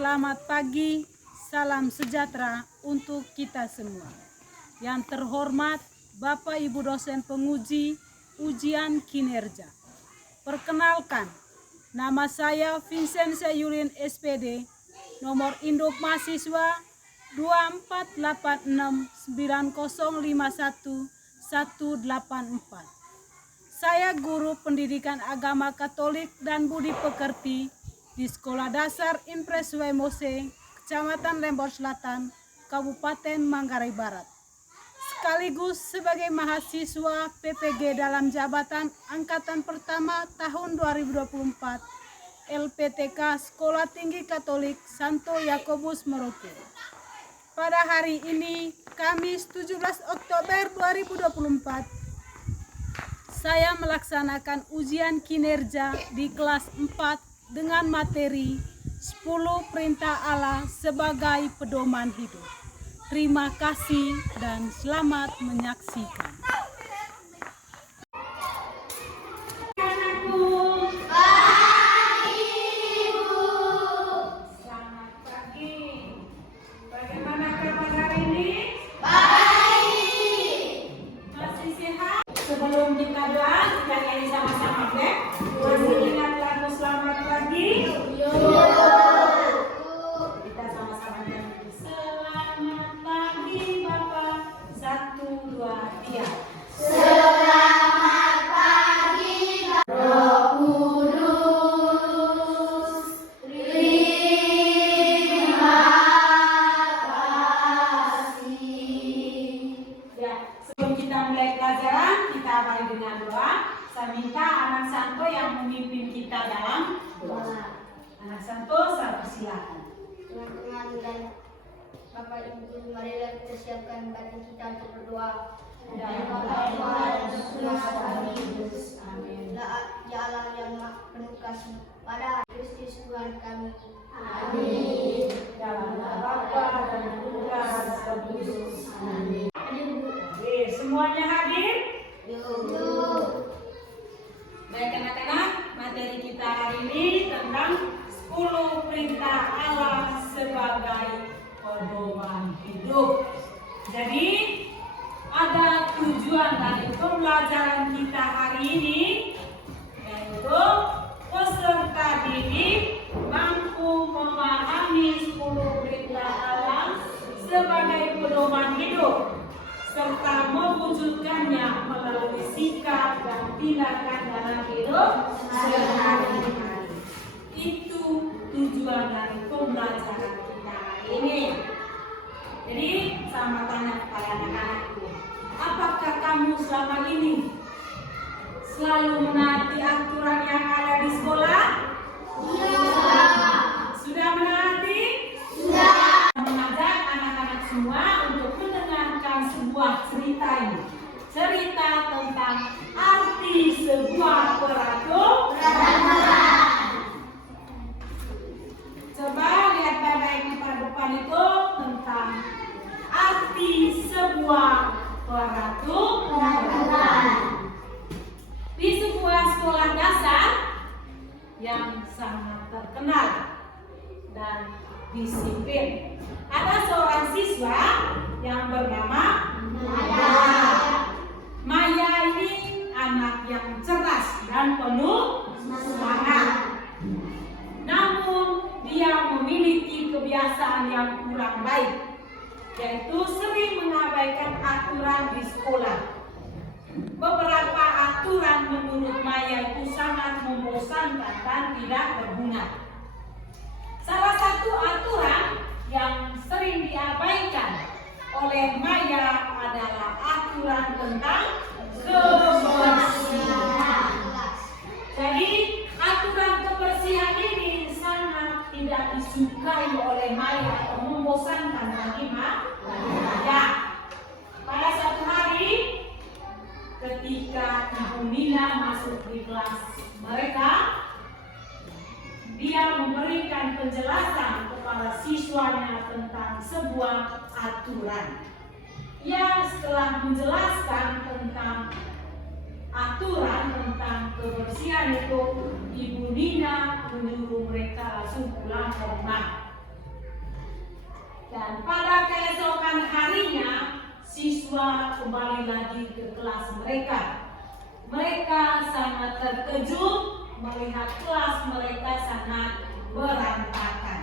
Selamat pagi, salam sejahtera untuk kita semua. Yang terhormat Bapak Ibu dosen penguji ujian kinerja. Perkenalkan, nama saya Vincentia Yulin SPD, nomor induk mahasiswa 24869051184. Saya guru pendidikan agama Katolik dan budi pekerti di Sekolah Dasar Impres Mose, Kecamatan Lembor Selatan, Kabupaten Manggarai Barat. Sekaligus sebagai mahasiswa PPG dalam jabatan Angkatan Pertama tahun 2024 LPTK Sekolah Tinggi Katolik Santo Yakobus Merauke. Pada hari ini, Kamis 17 Oktober 2024, saya melaksanakan ujian kinerja di kelas 4 dengan materi 10 perintah Allah sebagai pedoman hidup. Terima kasih dan selamat menyaksikan. Selamat pagi. Bagaimana kabar hari ini? Masih sehat? Sebelum kita doa, kita nyanyi sama-sama, Beb. Masih ingat lagu Selamat Pagi? Kita sama-sama nyanyi. Selamat pagi, Bapak. 1, 2, 3. Selamat pagi, Roh Kudus, terima kasih. Ya, sebelum kita mulai pelajaran, kita awali dengan doa. Saya minta anak santo yang memimpin kita dalam doa. Anak santo, saya persilakan. Teman-teman dan Bapak Ibu, marilah kita siapkan batin kita untuk berdoa. Dan amin. Ya Allah yang penuh kasih pada Kristus Tuhan kami. Amin. Dalam nama Bapa dan Putra dan Roh Kudus. Amin. Oke, semuanya hadir? Yuk. Baik anak-anak, materi kita hari ini tentang 10 perintah Allah sebagai pedoman hidup. Jadi ada tujuan dari pembelajaran kita hari ini, yaitu peserta didik mampu memahami 10 perintah Allah sebagai pedoman hidup serta mewujudkannya melalui sikap dan tindakan dalam hidup sehari-hari. Itu tujuan dari pembelajaran kita hari ini. Jadi sama tanya kepada anak-anakku, apakah kamu selama ini selalu menaati aturan yang ada di sekolah? Sudah menaati? Sudah. Mengajak anak-anak semua untuk mendengarkan sebuah cerita ini. Cerita tentang arti sebuah peraturan. Coba lihat baik-baik di depan itu tentang arti sebuah peraturan. Di sebuah sekolah dasar yang sangat terkenal dan disiplin, ada seorang siswa yang bernama Maya. Maya ini anak yang cerdas dan penuh semangat. Namun dia memiliki kebiasaan yang kurang baik, yaitu sering mengabaikan aturan di sekolah. Beberapa aturan menurut Maya itu sangat membosankan dan tidak berguna. Salah satu aturan yang sering diabaikan oleh Maya adalah aturan tentang kebersihan. Jadi aturan kebersihan ini sangat tidak disukai oleh Maya atau membosankan bagi Maya. Pada satu hari ketika Ibu Nina masuk di kelas mereka, dia memberikan penjelasan kepada siswanya tentang sebuah aturan. Ya, setelah menjelaskan tentang aturan tentang kebersihan itu, Ibu Nina menyuruh mereka langsung pulang ke rumah. Dan pada keesokan harinya, siswa kembali lagi ke kelas mereka. Mereka sangat terkejut melihat kelas mereka sangat berantakan,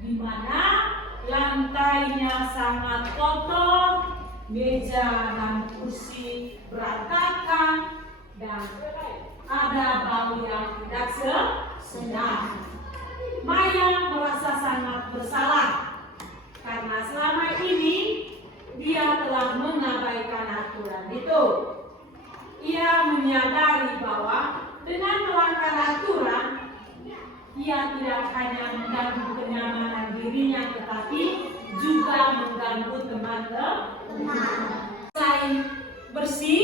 di mana lantainya sangat kotor, meja dan kursi berantakan, dan ada bau yang tidak sedap. Maya merasa sangat bersalah karena selama ini dia telah mengabaikan aturan itu. Ia menyadari bahwa dengan melanggar aturan, ia tidak hanya mengganggu kenyamanan dirinya, tetapi juga mengganggu teman-teman. Selain bersih,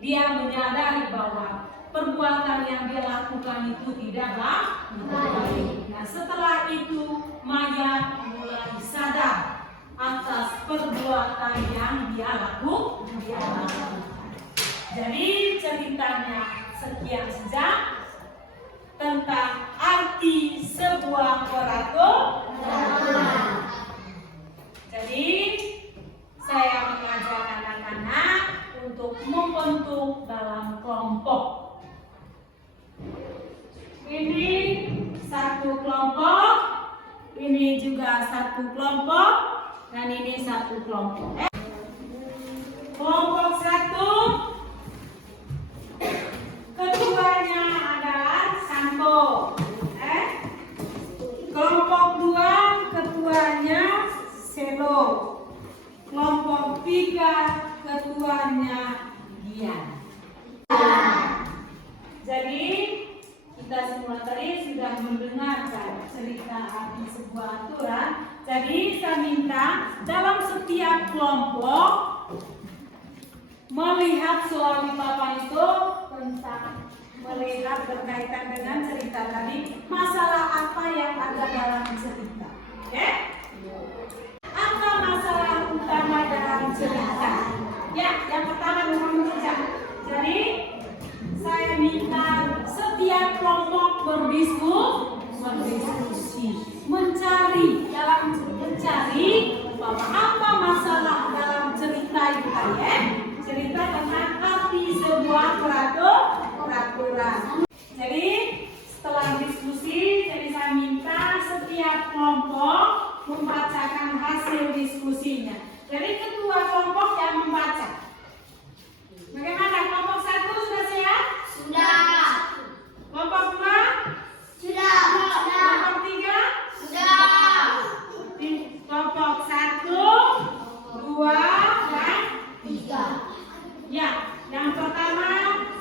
dia menyadari bahwa perbuatan yang dia lakukan itu tidaklah baik. Nah, setelah itu Maya mulai sadar atas perbuatan yang dia lakukan. Jadi ceritanya sekian saja tentang arti sebuah peraturan. Jadi saya mengajak anak-anak untuk membentuk dalam kelompok. Ini satu kelompok, ini juga satu kelompok, dan ini satu kelompok. Kelompok satu, ketuanya adalah Santo. Kelompok dua, ketuanya Selo. Kelompok tiga, ketuanya Gian. Jadi kita semua tadi sudah mendengarkan cerita arti sebuah aturan. Jadi saya minta dalam setiap kelompok melihat soal di papan itu tentang melihat berkaitan dengan cerita tadi, masalah apa yang ada dalam cerita. Oke? Apa masalah utama dalam cerita? Ya, yang pertama nomor 3. Jadi saya minta setiap kelompok berdiskusi, mencari bahwa apa masalah dalam cerita itu ya. Cerita tentang arti sebuah peraturan. Jadi setelah diskusi, jadi saya minta setiap kelompok membacakan hasil diskusinya. Jadi ketua kelompok yang membaca. Bagaimana? Kelompok 1 sudah siap? Sudah. Kelompok 2? Sudah. Kelompok 3? Sudah. Kelompok 1, 2, dan 3. ya, yang pertama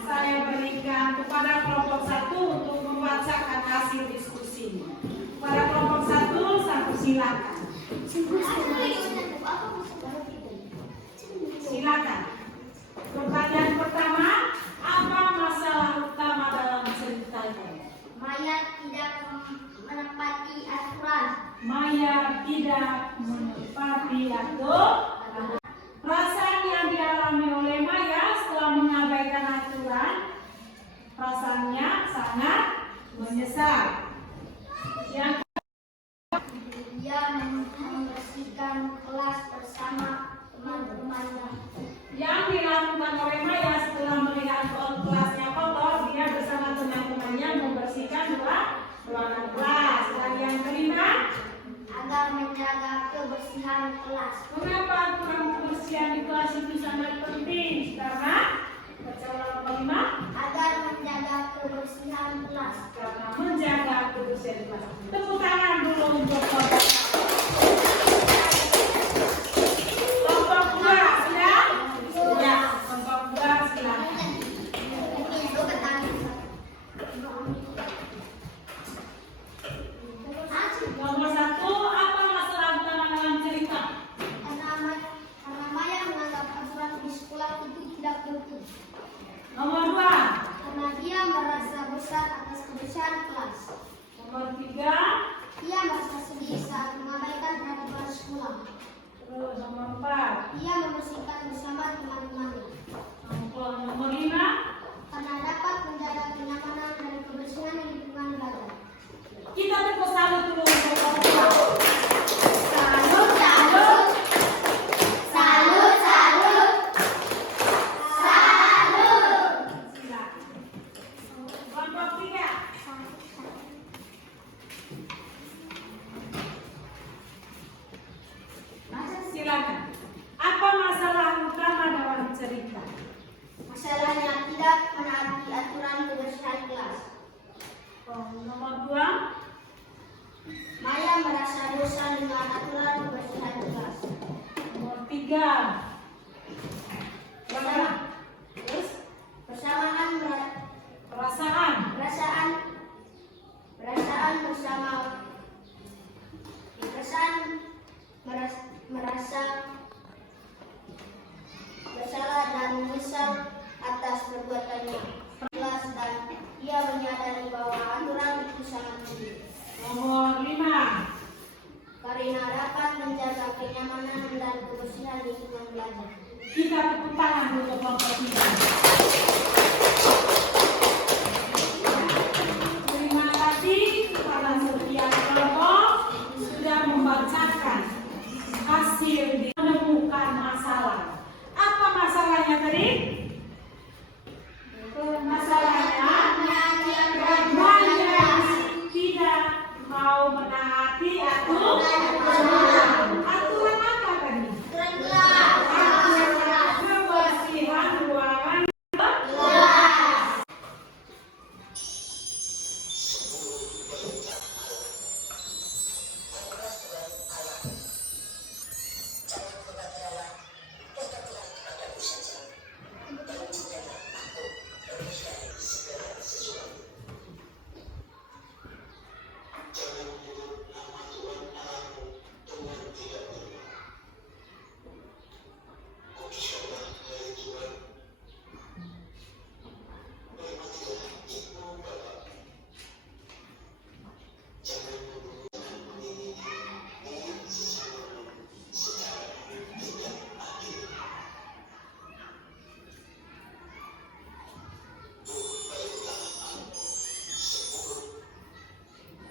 saya berikan kepada kelompok 1 untuk membacakan hasil diskusinya. Pada kelompok 1, saya persilakan. Silakan. Pertanyaan pertama, apa masalah utama dalam cerita ini? Maya tidak menepati aturan. Maya tidak menepati aturan. Perasaan yang dialami oleh Maya setelah mengabaikan aturan, perasaannya sangat menyesal. Yang Dia membersihkan kelas bersama teman-temannya. yang dilakukan oleh Maya setelah melihat kelasnya kotor, dia bersama teman-temannya membersihkan ruangan kelas. Dan yang kelima, Agar menjaga kebersihan kelas. mengapa aturan kebersihan di kelas itu sangat penting? Karena percakapan kelima, Agar menjaga kebersihan kelas. karena menjaga kebersihan kelas. Tepuk tangan dulu untuk kelompok. Kelompok 2 sudah? Ya, kelompok 2 silakan. Nomor 1, apa masalah utama dalam cerita? Karena Maya menganggap aturan di sekolah itu tidak penting. Nomor 2, Karena dia merasa besar atas kebersihan kelas. nomor 3, Dia merasa sedih saat mengabaikan peraturan sekolah. terus nomor 4, Dia membersihkan bersama teman-temannya. nomor 5. Karena dapat menjaga kenyamanan dan kebersihan lingkungan belajar. Kita tepuk salut dulu untuk kelompok 2. Salut. Bersama. Terus Persamaan perasaan. perasaan bersama merasa bersalah dan menyesal atas perbuatannya. Jelas dan ia menyadari bahwa aturan itu sangat sulit. Nomor 5. Karena dapat menjaga kenyamanan dan kebersihan lingkungan belajar. Kita tepuk tangan untuk kelompok 3. Terima kasih kepada setiap kelompok sudah membacakan hasil menemukan masalah. Apa masalahnya tadi? Masalahnya tidak mau menaati aturan. Aturan apa tadi? Kebersihan ruangan kelas.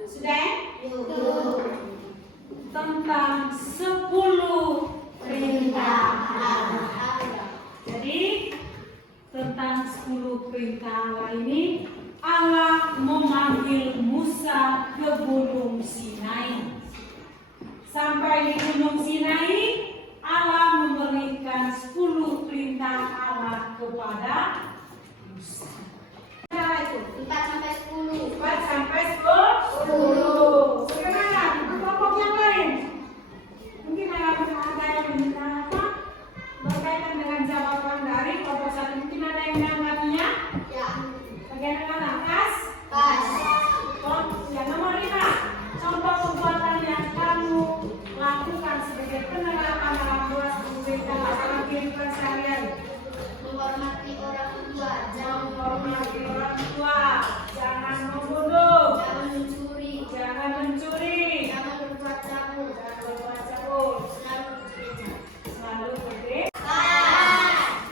Sudah? Tentang 10 perintah Allah. Jadi tentang 10 perintah Allah ini, Allah memanggil Musa ke Gunung Sinai. Sampai di Gunung Sinai, Allah memberikan 10 perintah Allah kepada Musa. Berapa itu? 4 sampai 10. 4 sampai 10. Sekarang kelompok yang lain. Mungkin ada yang minta apa? Berkaitan dengan jawaban dari kelompok 1. Mungkin ada yang menanggapinya? Ya. Bagian kanan atas. Pas. Yang nomor 5. Contoh perbuatan yang kamu lakukan sebagai penerapan dalam 10 perintah dalam kehidupan sehari-hari. Menghormati orang tua, jangan Menghormati orang tua, jangan membunuh, jangan mencuri, jangan berbuat cabul, berbuat cabul, selalu bekerja. selalu bekerja.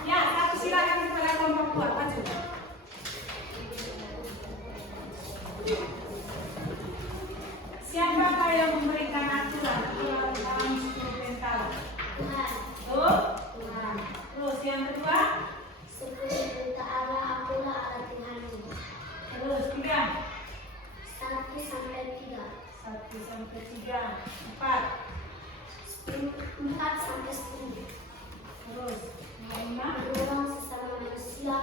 Ya, aku silakan kepada kelompok 2, maju. Siapa yang memberikan aturan dalam 10 perintah? Tuhan, Tuh. Tuhan. Terus yang kedua, 10 perintah Allah, akulah Allah Tuhanmu. terus 3, 1 sampai 3. 1 sampai 3, 4, 4 sampai 10. terus yang 5, Menolong sesama manusia,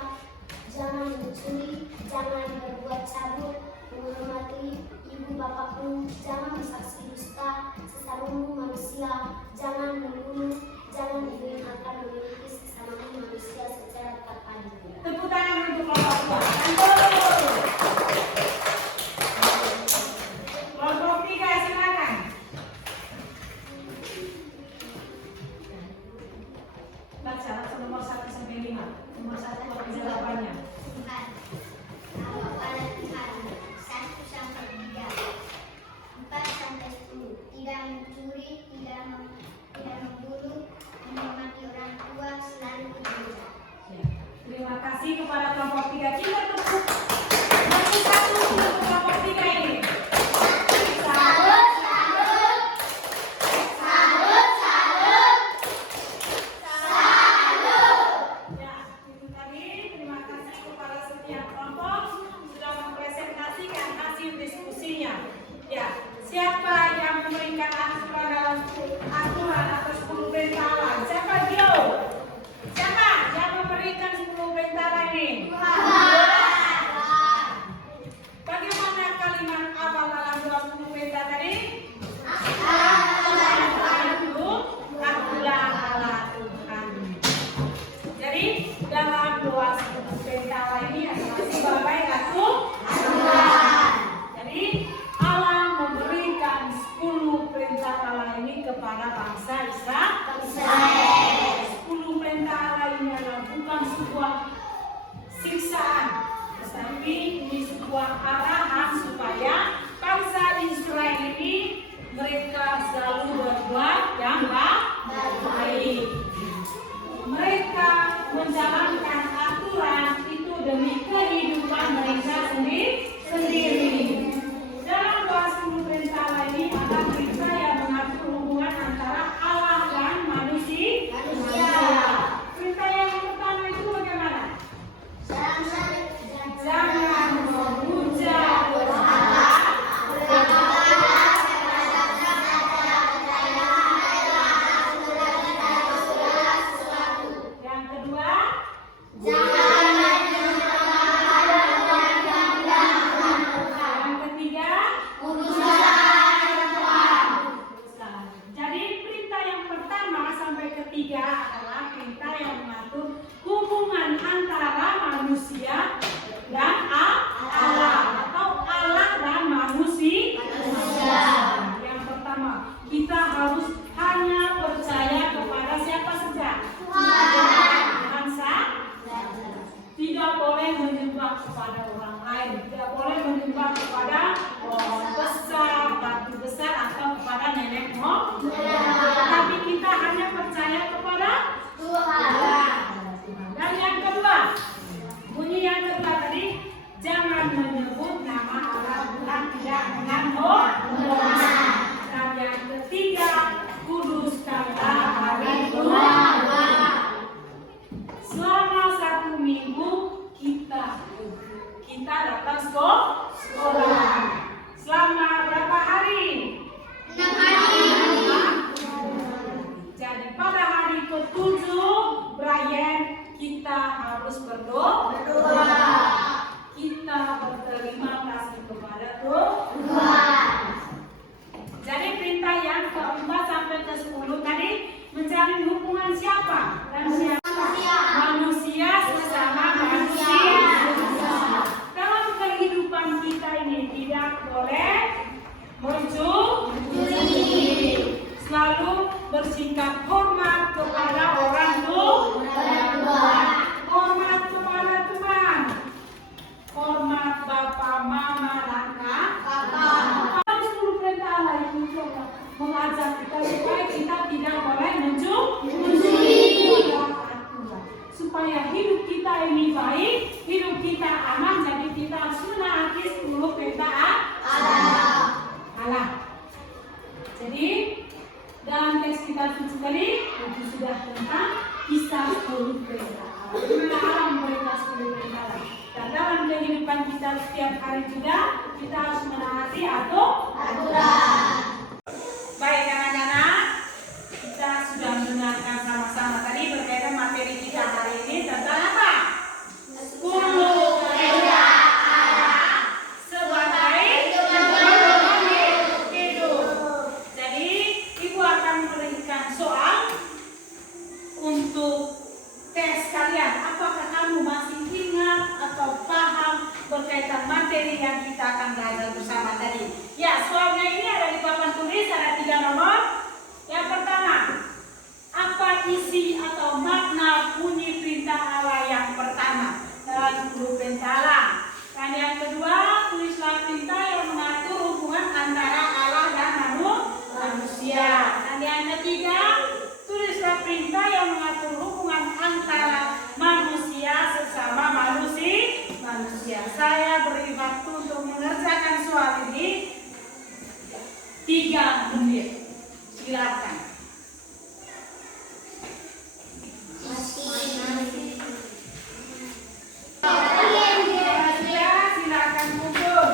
jangan mencuri, jangan berbuat cabul, menghormati ibu bapakmu, jangan bersaksi dusta, sesamamu manusia, jangan membunuh, jangan ingin akan memiliki sesamamu manusia secara tak adil. tepuk tangan untuk kelompok 2. Lanjut. Kelompok 3, silakan. Baca langsung nomor 1 sampai 5. Nomor 1 apa jawabannya? Tuhan, Allah pada Tuhan, 1 sampai 3, 4 sampai sebuah arahan supaya bangsa Israel ini mereka selalu berbuat yang baik. Mereka menjalankan aturan itu demi kehidupan mereka sendiri. Dalam doa 10 perintah Allah ini ada perintah yang mengatur hubungan antara Allah dan manusia. Perintah yang pertama itu bagaimana? Jangan memuja berhala. Yang kedua, yang ketiga, jadi perintah yang pertama sampai ketiga adalah perintah yang mengatur hubungan antara manusia dan Allah atau Allah dan manusia. Yang pertama, kita harus hanya percaya kepada siapa saja? Tuhan saja. Tidak boleh menyembah kepada orang lain, tidak boleh menyembah kepada pohon besar, batu besar atau kepada nenek moyang. Tapi kita hanya percaya kepada Tuhan. Dan yang kedua, bunyi yang kedua tadi, jangan menyebut nama Allah Tuhan tidak dengan bohong. Dan yang ketiga, kuduskanlah hari Tuhan. Selama 1 minggu kita datang sekolah. Selama berapa hari? 6 hari. Jadi pada hari ke-7 Brian kita harus berdoa. Kita berterima kasih kepada Tuhan. Jadi perintah yang ke-4 sampai ke-10 tadi menjalin hubungan siapa dan siapa? Manusia sesama manusia. Dalam kehidupan kita ini tidak boleh mencuri. Selalu bersikap hormat kepada orang tua. Hormat kepada teman. Hormat bapak, mama, dan kakak. 10 perintah Allah itu coba mengajak kita supaya kita tidak boleh mencuri. Supaya hidup kita ini baik, hidup kita aman, jadi kita harus menaati 10 perintah Allah. Jadi dalam teks kita tadi itu sudah tentang kisah 10 perintah Allah. Bagaimana Allah memberikan 10 perintah Allah. Dan dalam kehidupan kita setiap hari juga kita harus menaati aturan. Baik anak-anak, kita sudah mendengarkan sama-sama tadi berkaitan materi kita hari ini tentang apa? 10 perintah Allah sebagai hidup. Jadi ibu akan memberikan soal untuk tes kalian. Apakah kamu masih ingat atau paham berkaitan materi yang kita akan belajar bersama tadi? Ya, soalnya ini ada di papan tulis, ada 3 nomor. Yang pertama, apa isi atau makna bunyi perintah Allah yang pertama dalam 10 perintah Allah? Dan yang kedua, tulislah perintah yang mengatur hubungan antara Allah dan manusia. Dan yang ketiga, tulislah perintah yang mengatur hubungan antara manusia sesama manusia. Saya beri waktu untuk mengerjakan soal ini 3 menit. Silakan. Silakan kumpul.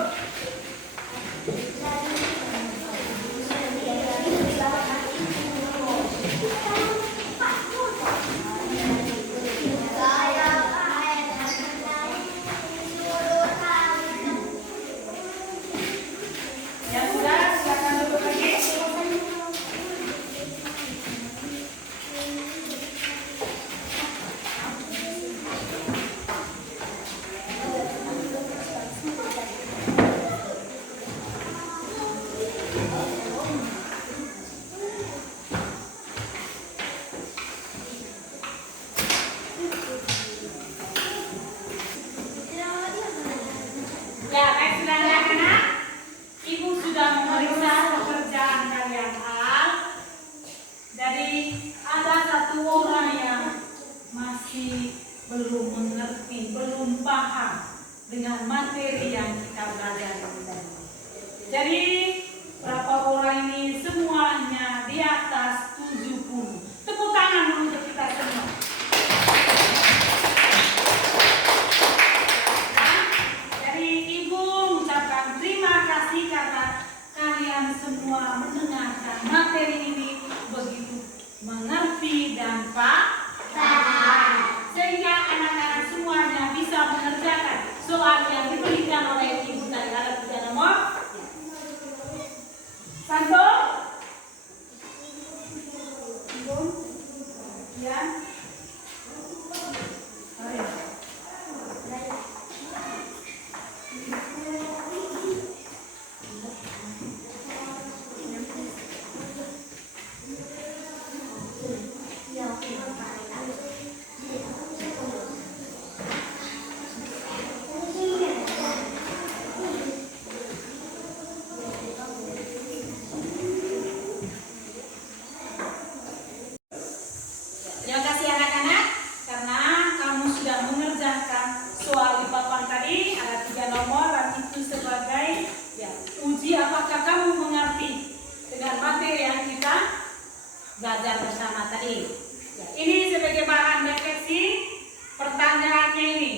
semua mendengarkan materi ini begitu mengerti dan paham, sehingga anak-anak semuanya bisa mengerjakan soal yang diberikan oleh Ibu tadi. Ada 3 nomor. Santo, ya. Terima kasih anak-anak, karena kamu sudah mengerjakan soal di papan tadi. Ada 3 nomor dan itu sebagai uji apakah kamu mengerti dengan materi yang kita belajar bersama tadi. Ini sebagai bahan refleksi. Pertanyaannya ini,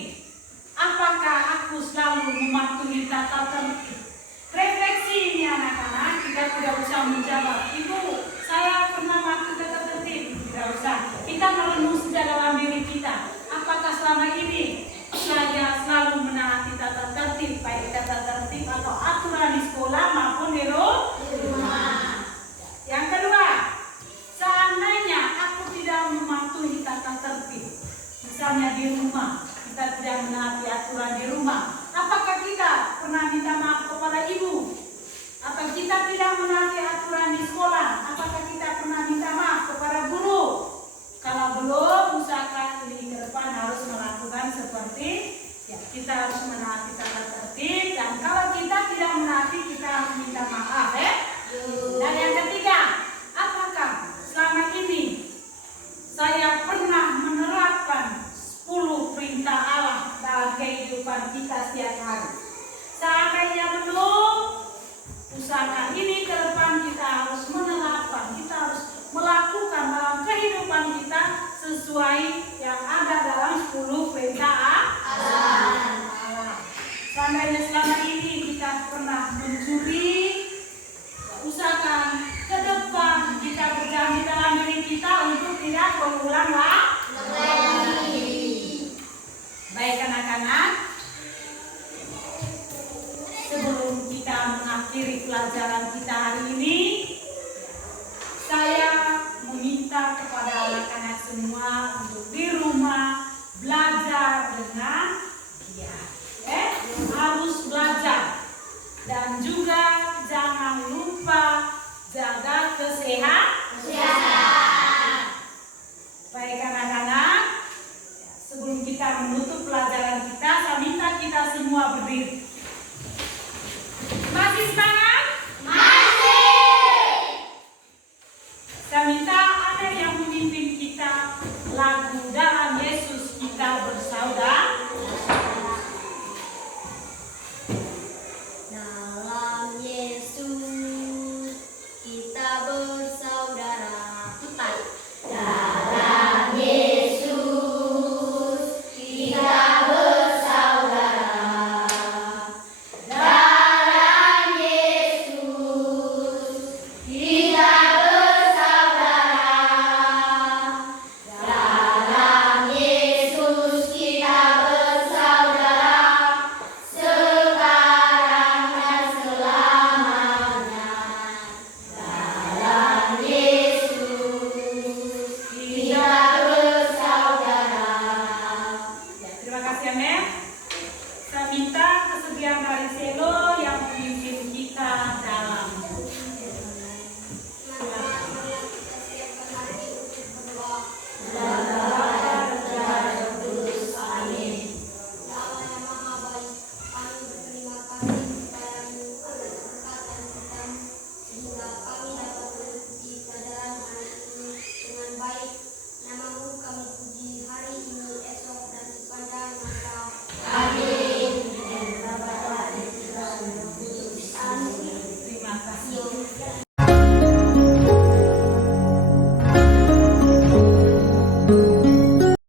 apakah aku selalu mematuhi tata tertib? Refleksi ini anak-anak, kita tidak usah menjawab, Ibu, saya pernah mematuhi tata tertib. Tidak usah. Kita merenung sejak dalam diri kita. Apakah selama ini saya selalu menaati tata tertib, baik tata tertib atau aturan di sekolah maupun di rumah. Yang kedua, seandainya aku tidak mematuhi tata tertib, misalnya di rumah, kita tidak menaati aturan di rumah, apakah kita pernah minta maaf kepada ibu? Atau kita tidak menaati aturan di sekolah, apakah kita pernah minta maaf kepada guru? Kalau belum, usahakan ini ke depan harus melakukan seperti kita harus menaati tata tertib, dan kalau kita tidak menaati, kita harus minta maaf, ya. Dan yang ketiga, apakah selama ini saya pernah menerapkan 10 perintah Allah dalam kehidupan kita setiap hari? Seandainya belum, usahakan ini ke depan kita harus menerapkan, kita harus melakukan dalam kehidupan kita sesuai yang ada dalam 10 perintah Allah. Seandainya selama ini kita pernah mencuri, usahakan ke depan kita berjanji dalam diri kita untuk tidak berulang lagi. Baik anak-anak, sebelum kita mengakhiri pelajaran kita hari ini, saya meminta kepada anak-anak semua untuk di rumah belajar dengan giat. Harus belajar. Dan juga jangan lupa jaga kesehatan. Baik anak-anak, sebelum kita menutup pelajaran kita, saya minta kita semua berdiri. Masih semangat? Masih. Saya minta ada yang memimpin kita lagu Dalam Yesus Kita Bersaudara. Dalam Yesus kita bersaudara. 4. Dalam Yesus kita bersaudara. Dalam Yesus kita bersaudara. Dalam Yesus kita bersaudara. Sekarang dan selamanya. Dalam Yesus kita bersaudara. Terima kasih Amen. Saya minta kesediaan dari Selo